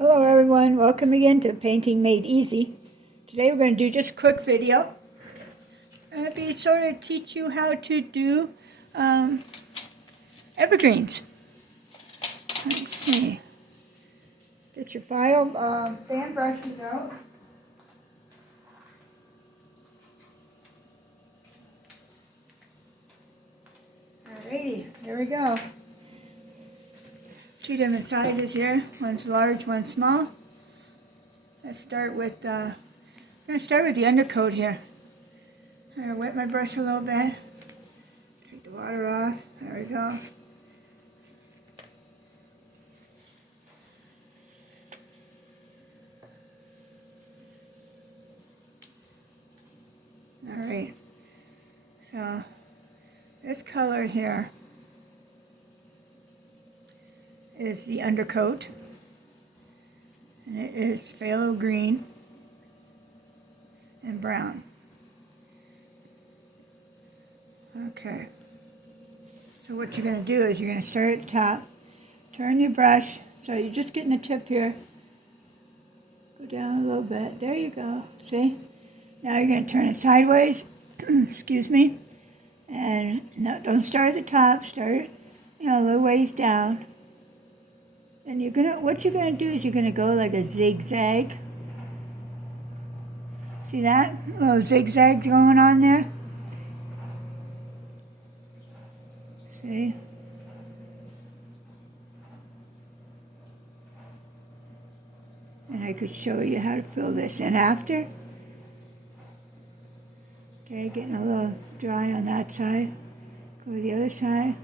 Hello everyone, welcome again to Painting Made Easy. Today we're going to do just a quick video. I'm going to be sort of teach you how to do evergreens. Let's see. Get your file fan brushes out. Alrighty, there we go. Two different sizes here. One's large, one's small. Let's start with, I'm going to start with the undercoat here. I'm going to wet my brush a little bit. Take the water off. There we go. Alright. So, this color here is the undercoat. And it is phthalo green and brown. Okay. So what you're going to do is you're going to start at the top, turn your brush, so you're just getting the tip here, go down a little bit, there you go, see? Now you're going to turn it sideways, excuse me, and no, don't start at the top, start, a little ways down. And what you're going to do is you're going to go like a zigzag. See that? A little zigzag going on there? See? And I could show you how to fill this in after. Okay, getting a little dry on that side. Go to the other side.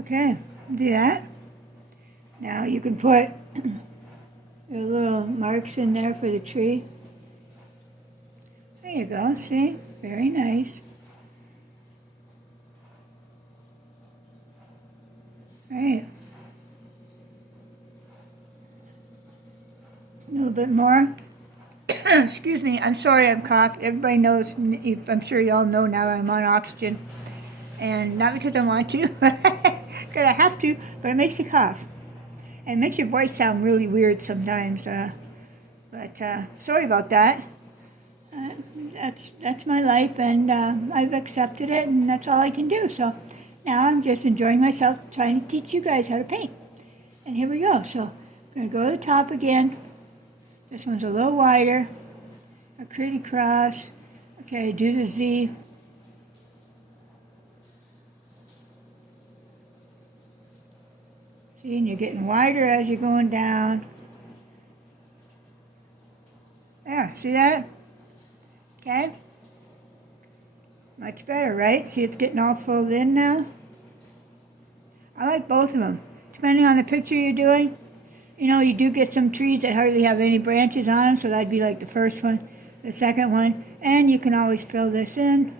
Okay, do that. Now you can put your little marks in there for the tree. There you go, see? Very nice. Right. A little bit more. Excuse me, I'm sorry I'm coughed. Everybody knows, I'm sure you all know now I'm on oxygen. And not because I want to, because I have to, but it makes you cough. And it makes your voice sound really weird sometimes. But sorry about that. That's my life, and I've accepted it, and that's all I can do. So now I'm just enjoying myself trying to teach you guys how to paint. And here we go. So I'm going to go to the top again. This one's a little wider. Acrylic cross. Okay, do the Z. See, and you're getting wider as you're going down. There, see that? Okay. Much better, right? See, it's getting all filled in now. I like both of them. Depending on the picture you're doing. You do get some trees that hardly have any branches on them, so that'd be like the first one, the second one. And you can always fill this in,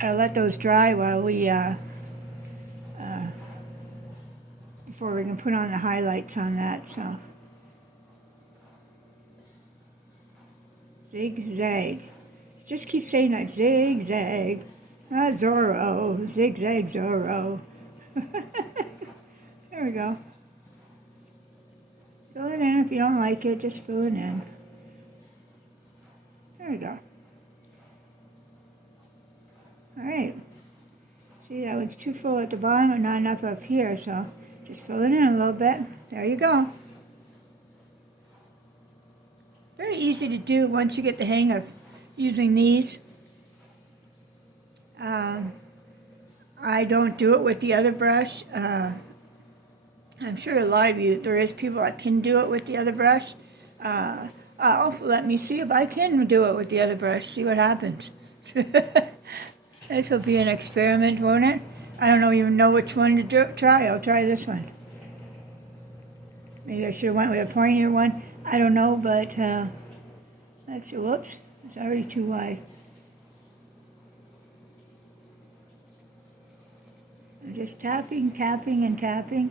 Gotta let those dry while we, before we can put on the highlights on that, so. Zigzag. Just keep saying that, zigzag. Zorro, zigzag Zorro. There we go. Fill it in if you don't like it, just fill it in. There we go. Alright. See, that one's too full at the bottom and not enough up here, so just fill it in a little bit. There you go. Very easy to do once you get the hang of using these. I don't do it with the other brush. I'm sure a lot of you, there is people that can do it with the other brush. Let me see if I can do it with the other brush, see what happens. This will be an experiment, won't it? I don't even know which one to try. I'll try this one. Maybe I should have went with a pointier one. I don't know, but let's see. Whoops, it's already too wide. I'm just tapping, tapping, and tapping.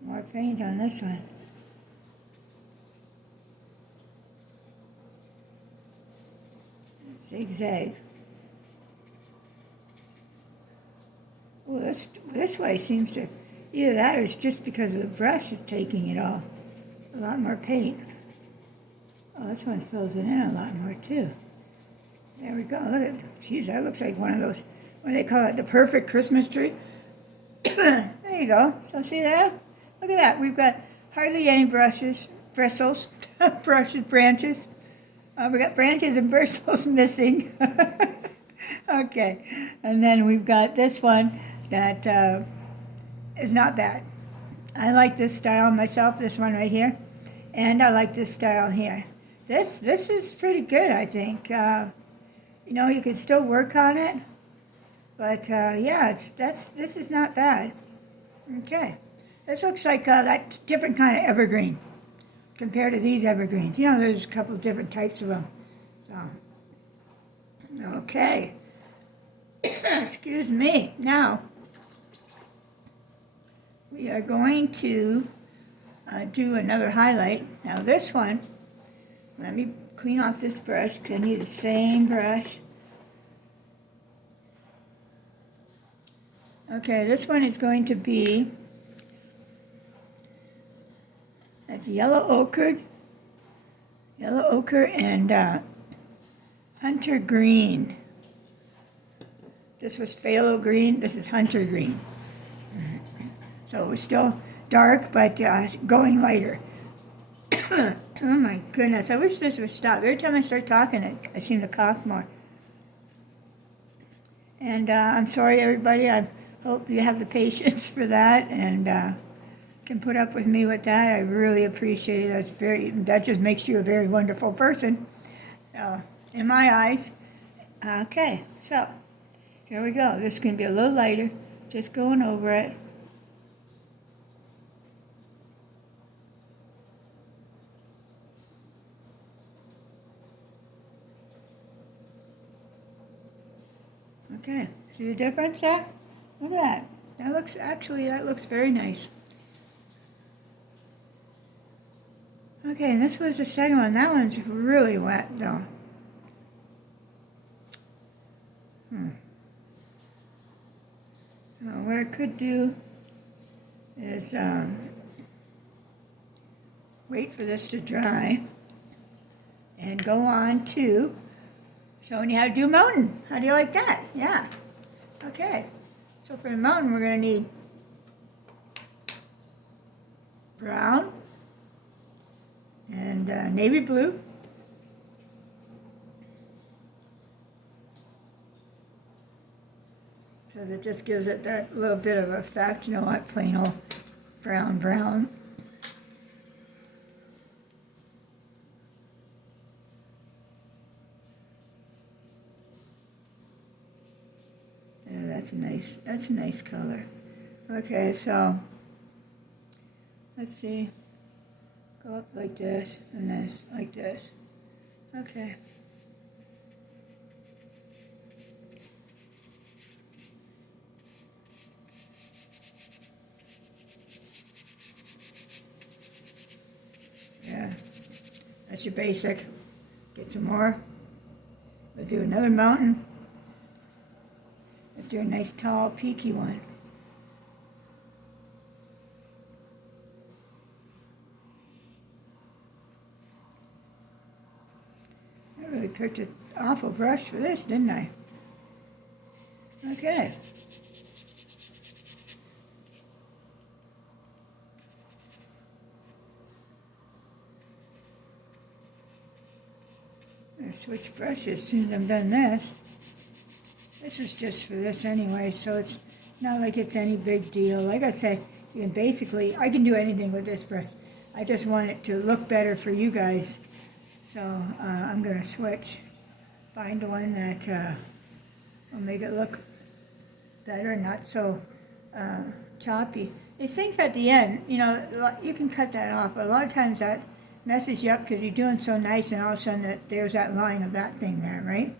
More paint on this one. zigzag. Well, this way seems to, either that or it's just because of the brush is taking it all. A lot more paint. Oh, this one fills it in a lot more too. There we go. Look at, geez, that looks like one of those, what do they call it, the perfect Christmas tree? There you go. So see that? Look at that. We've got hardly any bristles, branches. We got branches and bristles missing. Okay. And then we've got this one that is not bad. I like this style myself, this one right here. And I like this style here. This is pretty good, I think. You know, you can still work on it. But yeah, this is not bad. Okay. This looks like that different kind of evergreen compared to these evergreens. You know, there's a couple of different types of them. So, okay. Excuse me. Now, we are going to do another highlight. Now this one, let me clean off this brush because I need the same brush. Okay, this one is going to be, that's yellow ochre and hunter green. This was phthalo green, this is hunter green. So it was still dark, but going lighter. Oh my goodness, I wish this would stop. Every time I start talking, I seem to cough more. And I'm sorry, everybody. I hope you have the patience for that and can put up with me with that. I really appreciate it. That just makes you a very wonderful person, so, in my eyes. Okay, so here we go. This is going to be a little lighter. Just going over it. Okay, see the difference there? Look at that. That looks very nice. Okay, and this was the second one. That one's really wet though. So what I could do is wait for this to dry and go on to showing you how to do a mountain. How do you like that? Yeah. Okay. So for the mountain, we're going to need brown and navy blue. So that just gives it that little bit of effect. You know what? Plain old brown. That's a nice color. Okay, so let's see. Go up like this and then like this. Okay. Yeah, that's your basic. Get some more. We'll do another mountain. Let's do a nice tall peaky one. I really picked an awful brush for this, didn't I? Okay. I'll switch brushes as soon as I'm done this. This is just for this anyway, so it's not like it's any big deal. Like I say, you can basically, I can do anything with this brush. I just want it to look better for you guys. So I'm going to switch, find one that will make it look better, not so choppy. These things at the end, you know, you can cut that off. A lot of times that messes you up because you're doing so nice and all of a sudden there's that line of that thing there, right?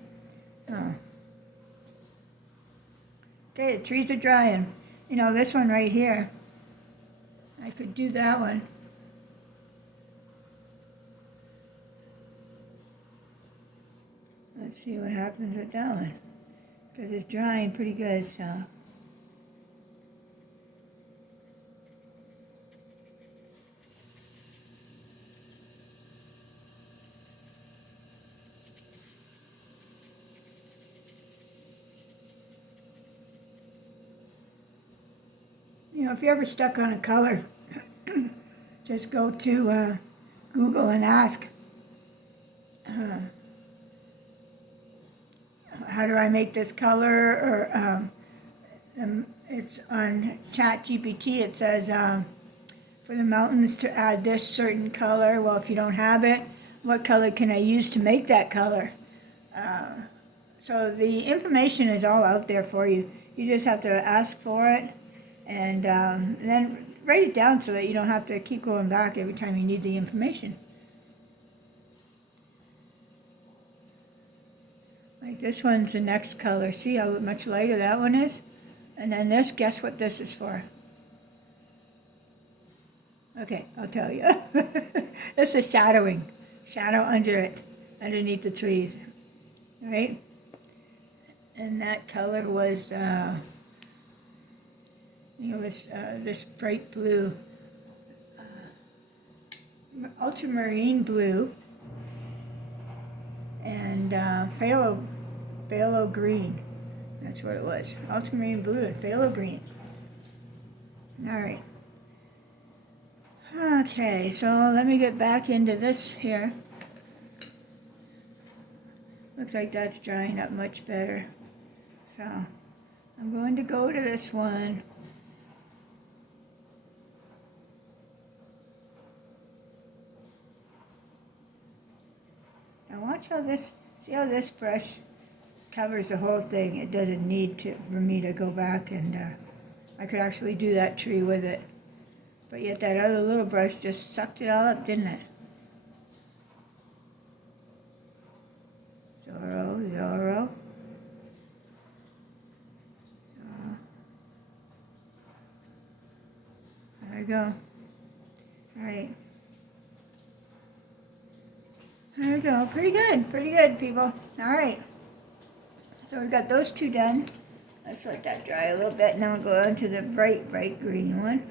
Okay, the trees are drying. You know, this one right here, I could do that one. Let's see what happens with that one, because it's drying pretty good, so. You know, if you're ever stuck on a color, just go to Google and ask, how do I make this color? Or it's on ChatGPT. It says for the mountains to add this certain color. Well, if you don't have it, what color can I use to make that color? So the information is all out there for you. You just have to ask for it, and then write it down so that you don't have to keep going back every time you need the information. Like this one's the next color. See how much lighter that one is? And then this, guess what this is for? Okay, I'll tell you. This is shadowing. Shadow under it, underneath the trees. Right? And that color was, this bright blue, ultramarine blue, and phthalo green. That's what it was. Ultramarine blue and phthalo green. All right. Okay, so let me get back into this here. Looks like that's drying up much better. So I'm going to go to this one. Now watch how this, see how this brush covers the whole thing. It doesn't need to for me to go back, and I could actually do that tree with it. But yet that other little brush just sucked it all up, didn't it? Zorro. There we go. All right. There we go. Pretty good, people. All right. So we've got those two done. Let's let that dry a little bit. Now we'll go on to the bright green one,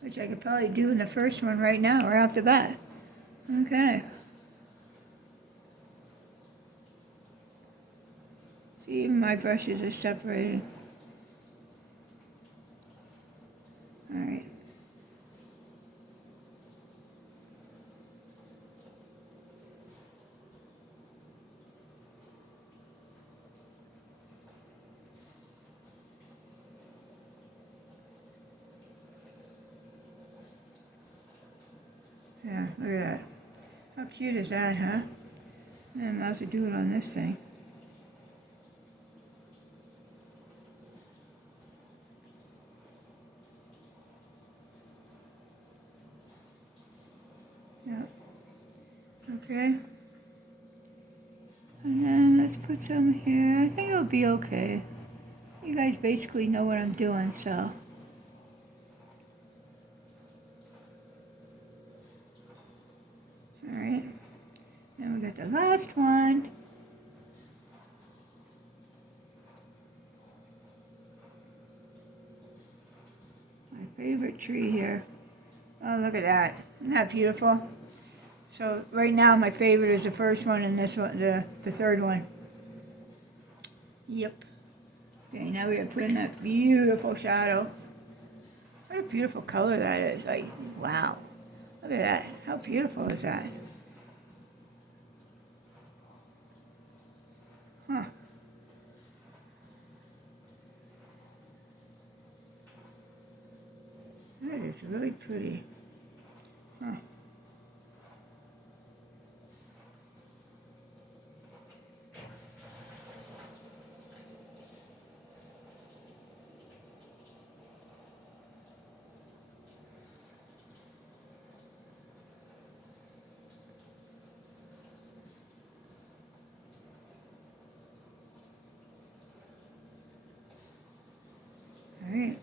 which I could probably do in the first one right now, right off the bat. Okay. See, even my brushes are separating. All right. Yeah, look at that. How cute is that, huh? I'm about to do it on this thing. Yeah. Okay. And then let's put some here. I think it'll be okay. You guys basically know what I'm doing, so. Alright. Then we got the last one. My favorite tree here. Oh, look at that. Isn't that beautiful? So right now my favorite is the first one, and this one, the third one. Yep. Okay, now we're going to put in that beautiful shadow. What a beautiful color that is. Like, wow. Look at that. How beautiful is that? Huh. That is really pretty. Huh. All right.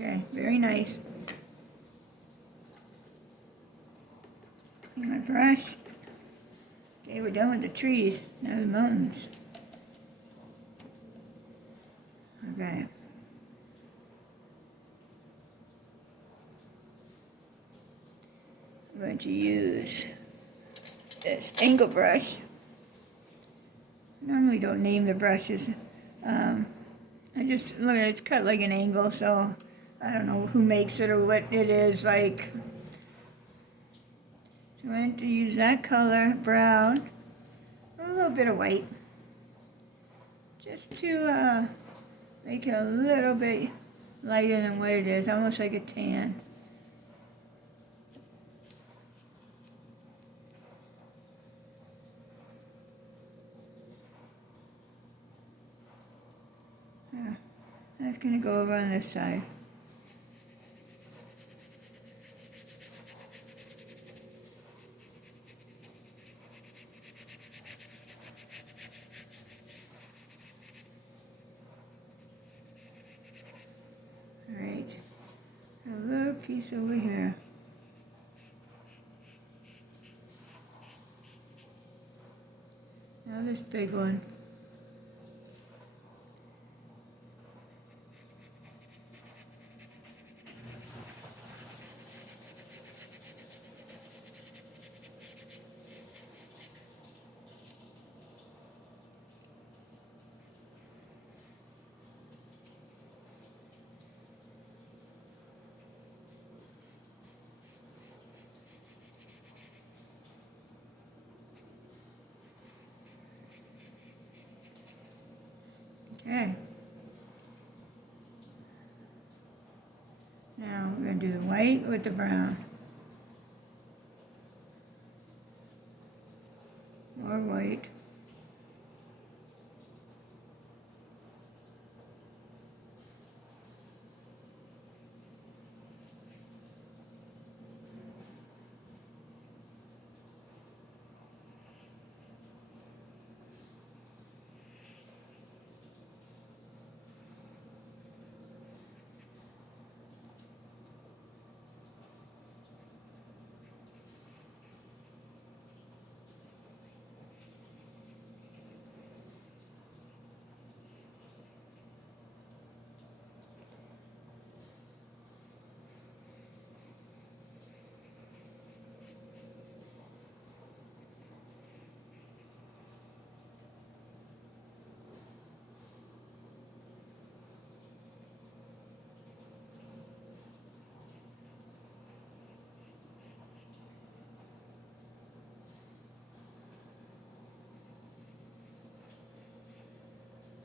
Okay, very nice. Clean my brush. Okay, we're done with the trees. Now the mountains. Okay. I'm going to use this angle brush. I normally don't name the brushes. I just look at it, it's cut like an angle, so I don't know who makes it or what it is like. So I'm going to use that color, brown, a little bit of white, just to make it a little bit lighter than what it is, almost like a tan. That's going to go over on this side. Alright, a little piece over here. Now this big one. Okay. Now we're going to do the white with the brown. More white.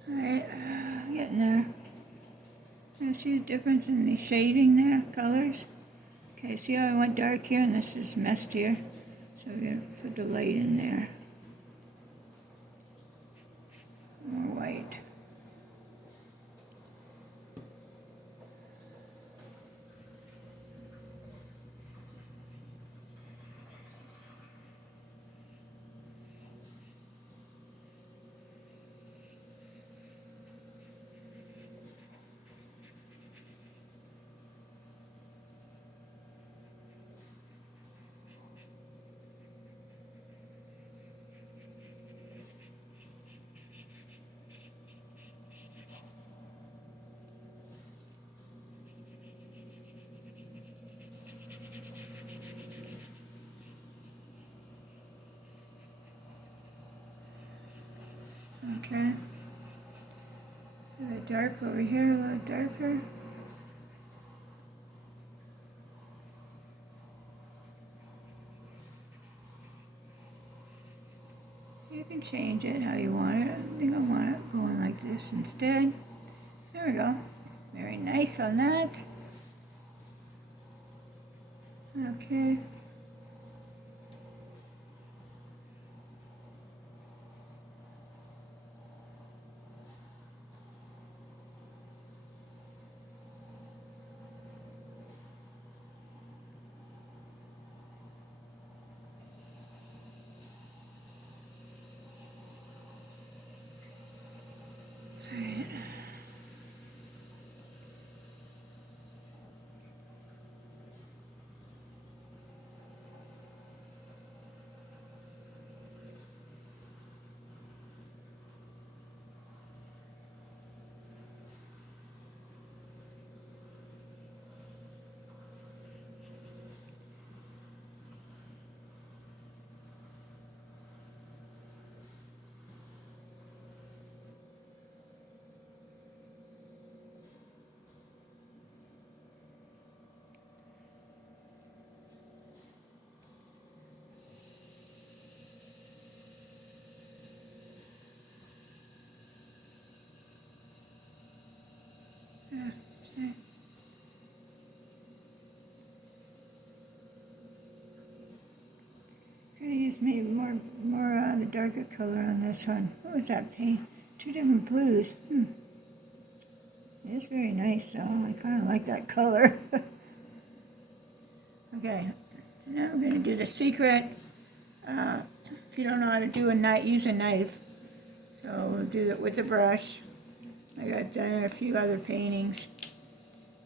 Alright, getting there. You see the difference in the shading there, colors? Okay, see how I went dark here and this is messed here? So we're going to put the light in there. More white. Okay. A little dark over here, a little darker. You can change it how you want it. I think I want it going like this instead. There we go. Very nice on that. Okay. darker color on this one. What was that paint? Two different blues. It's very nice though. I kind of like that color. Okay, now we're going to do the secret. If you don't know how to do a knife, use a knife. So we'll do it with the brush. I got done a few other paintings.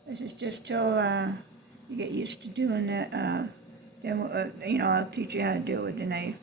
This is just till you get used to doing it. Then I'll teach you how to do it with the knife.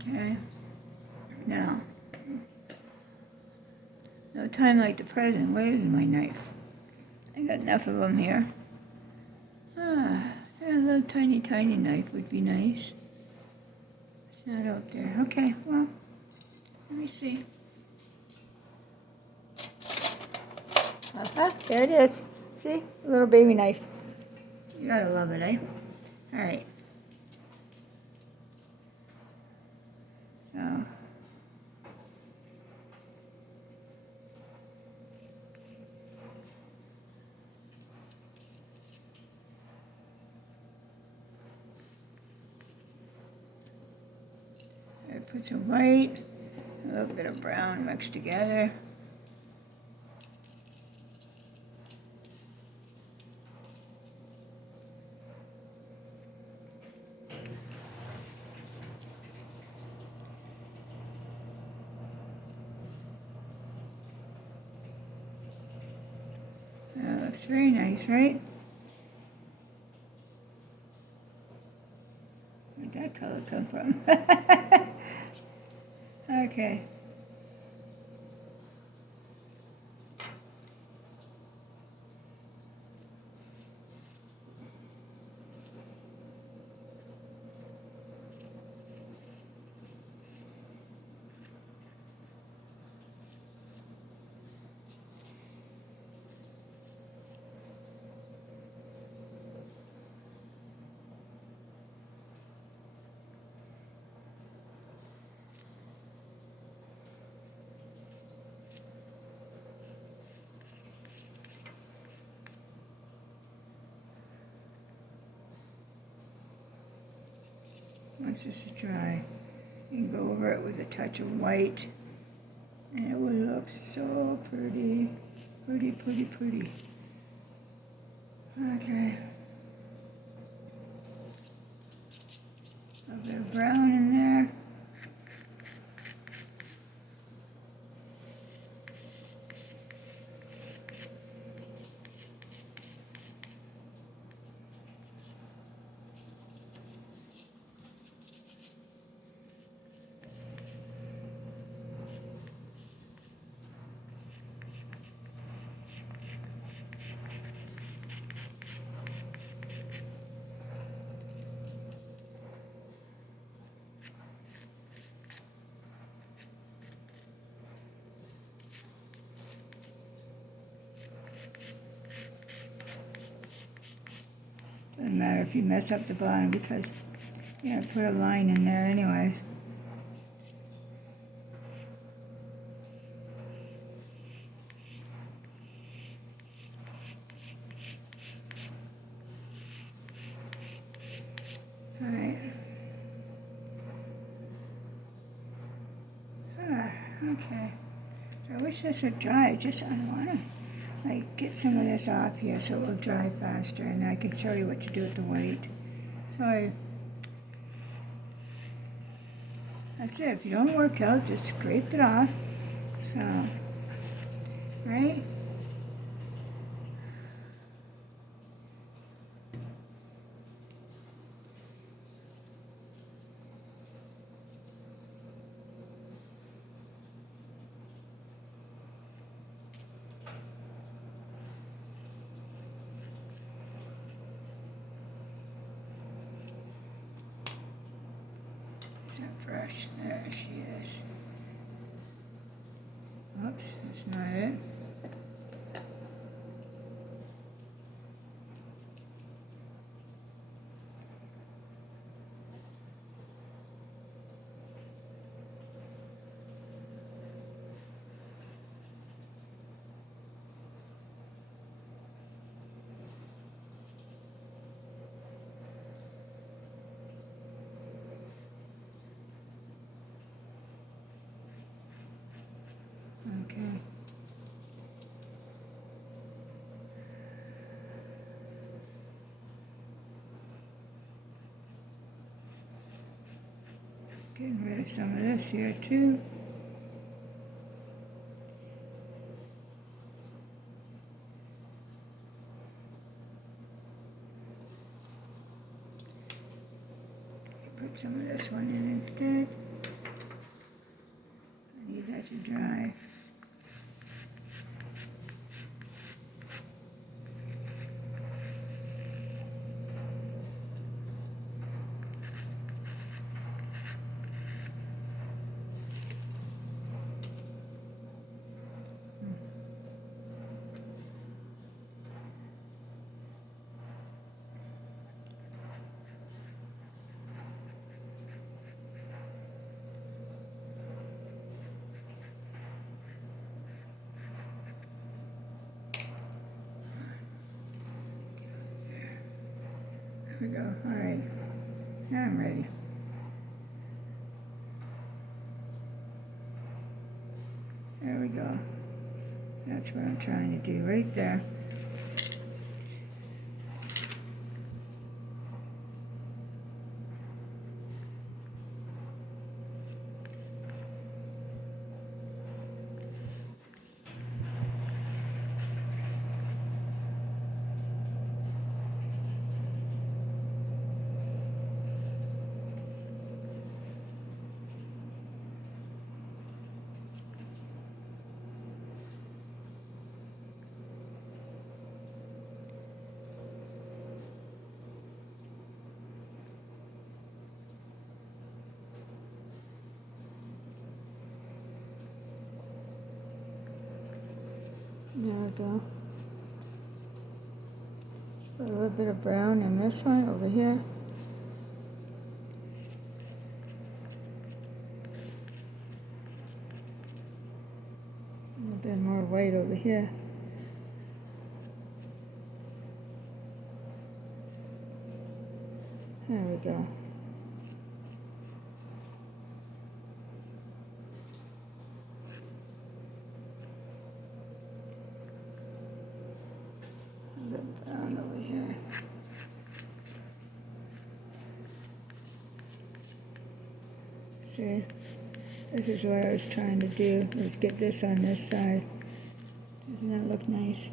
Okay. Now, no time like the present. Where is my knife? I got enough of them here. A little tiny knife would be nice. It's not out there. Okay, well, let me see. There it is. See? A little baby knife. You gotta love it, eh? Alright. So. I put some white, a little bit of brown mixed together. That looks very nice, right? Where'd that color come from? Okay. Once this is dry, you can go over it with a touch of white, and it will look so pretty. Pretty, pretty, pretty. Okay. A bit of brown in there. Doesn't matter if you mess up the bottom because you're going to put a line in there anyway. Alright. Okay. So I wish this would dry. I want to get some of this off here so it will dry faster, and I can show you what to do with the white. So that's it. If you don't work out, just scrape it off. So, right? that brush? There she is. Oops, that's not it. Okay. Getting rid of some of this here too. Put some of this one in instead. I need that to dry. There we go. All right. Now I'm ready. There we go. That's what I'm trying to do right there. There we go. Put a little bit of brown in this one over here. A little bit more white over here. There we go. A little brown over here. See, this is what I was trying to do, was get this on this side. Doesn't that look nice?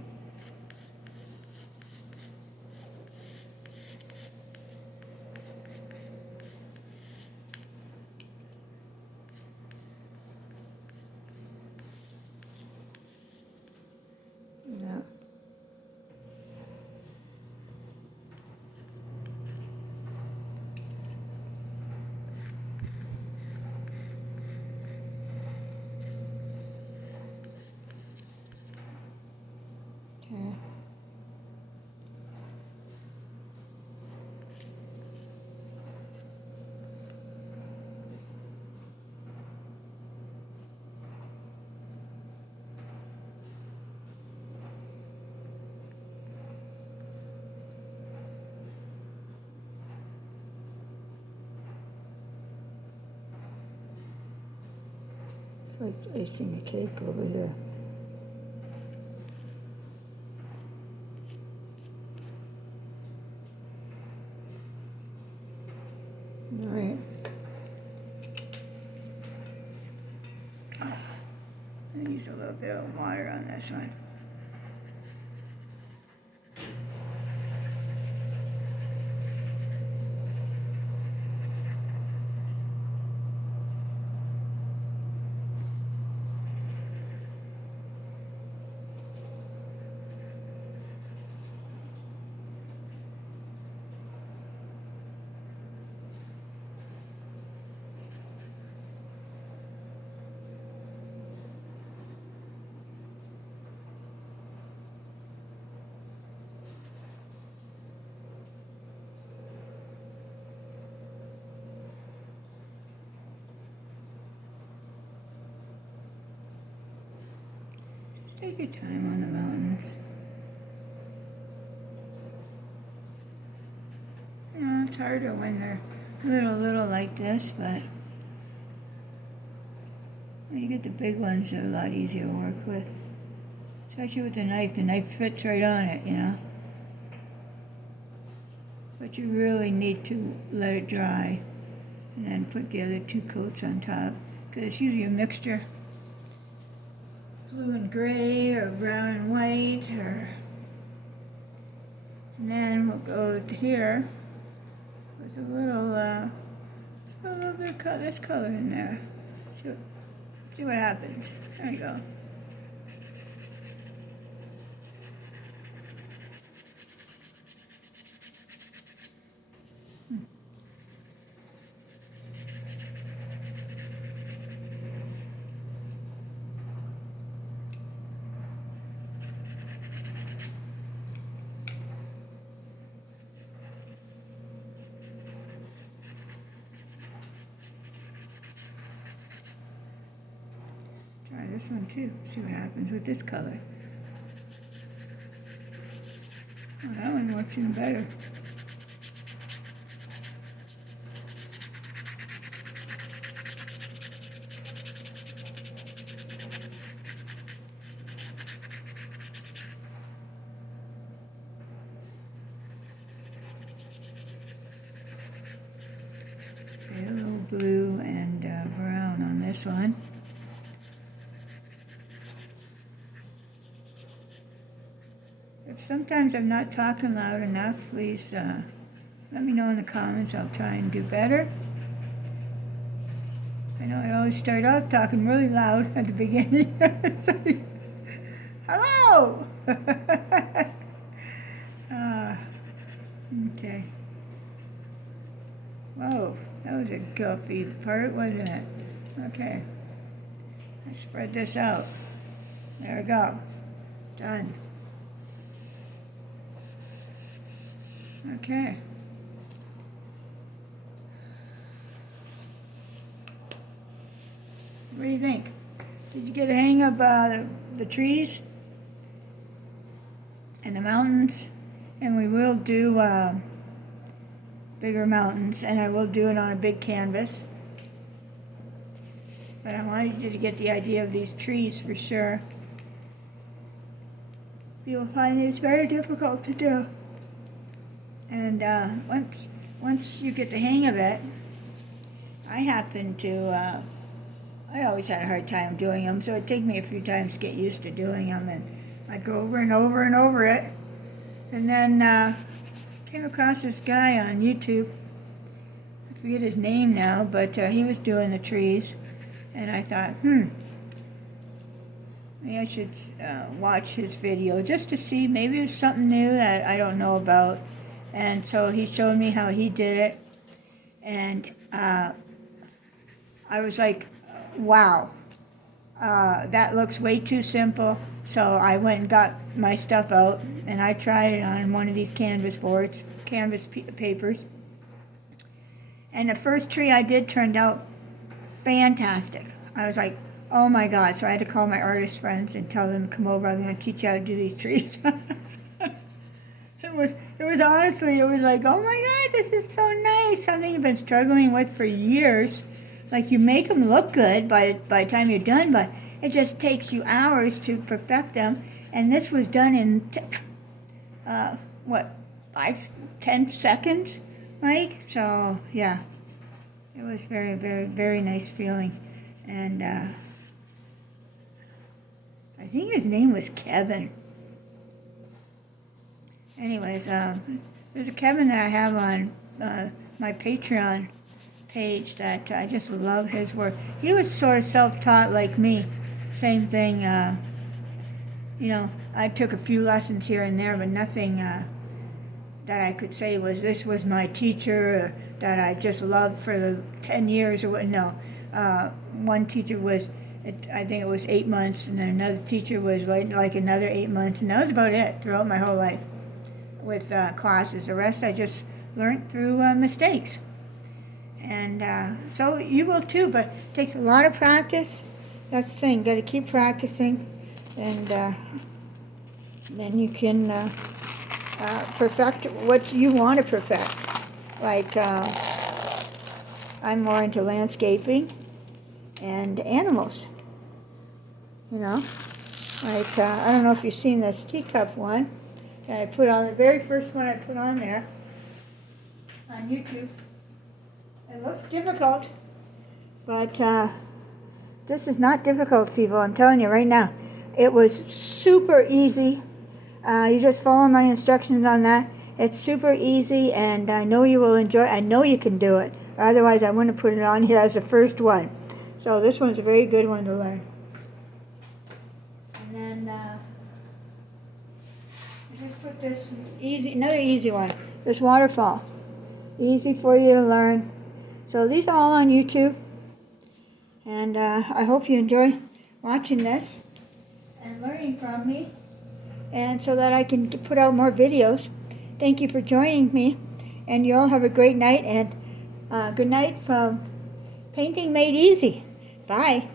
Yeah. Okay. It's like icing a cake over here. All right. I use a little bit of water on this one. Take your time on the mountains. You know, it's harder when they're little like this, but when you get the big ones, they're a lot easier to work with. Especially with the knife. The knife fits right on it, you know. But you really need to let it dry and then put the other two coats on top, because it's usually a mixture. Blue and gray or brown and white, and then we'll go to here with a little bit of color, there's color in there. See what happens. There you go. Try this one too, see what happens with this color. Oh, that one works even better. Okay, a little blue and brown on this one. If sometimes I'm not talking loud enough, please let me know in the comments. I'll try and do better. I know I always start off talking really loud at the beginning. Hello! Okay. Whoa, that was a goofy part, wasn't it? Okay. Let's spread this out. There we go. Done. Okay. What do you think? Did you get a hang of the trees and the mountains? And we will do bigger mountains, and I will do it on a big canvas. But I wanted you to get the idea of these trees for sure. You'll find it's very difficult to do. And once you get the hang of it, I always had a hard time doing them, so it'd take me a few times to get used to doing them, and I'd go over and over and over it. And then came across this guy on YouTube. I forget his name now, but he was doing the trees, and I thought, maybe I should watch his video just to see, maybe there's something new that I don't know about. And so he showed me how he did it, and I was like, wow, that looks way too simple. So I went and got my stuff out, and I tried it on one of these canvas boards, papers. And the first tree I did turned out fantastic. I was like, oh my God. So I had to call my artist friends and tell them to come over. I'm going to teach you how to do these trees. It was honestly, it was like, oh my God, this is so nice. Something you've been struggling with for years. Like, you make them look good by the time you're done, but it just takes you hours to perfect them. And this was done in, 5-10 seconds? Like, so, yeah. It was very, very, very nice feeling. And I think his name was Kevin. Anyways, there's a Kevin that I have on my Patreon page that I just love his work. He was sort of self-taught like me. Same thing, you know, I took a few lessons here and there, but nothing that I could say this was my teacher, or that I just loved for the 10 years or what. No. One teacher was, I think it was 8 months, and then another teacher was like another 8 months, and that was about it throughout my whole life with classes. The rest I just learned through mistakes. And so you will too, but it takes a lot of practice. That's the thing, got to keep practicing. and then you can perfect what you want to perfect. Like I'm more into landscaping and animals, you know. Like I don't know if you've seen this teacup one that I put on, the very first one I put on there on YouTube. It looks difficult, but this is not difficult, people. I'm telling you right now. It was super easy. You just follow my instructions on that. It's super easy, and I know you will enjoy it. I know you can do it. Otherwise, I wouldn't have put it on here as the first one. So this one's a very good one to learn. And then just put this another easy one. This waterfall. Easy for you to learn. So these are all on YouTube. And I hope you enjoy watching this and learning from me, and so that I can put out more videos. Thank you for joining me, and you all have a great night, and good night from Painting Made Easy. Bye.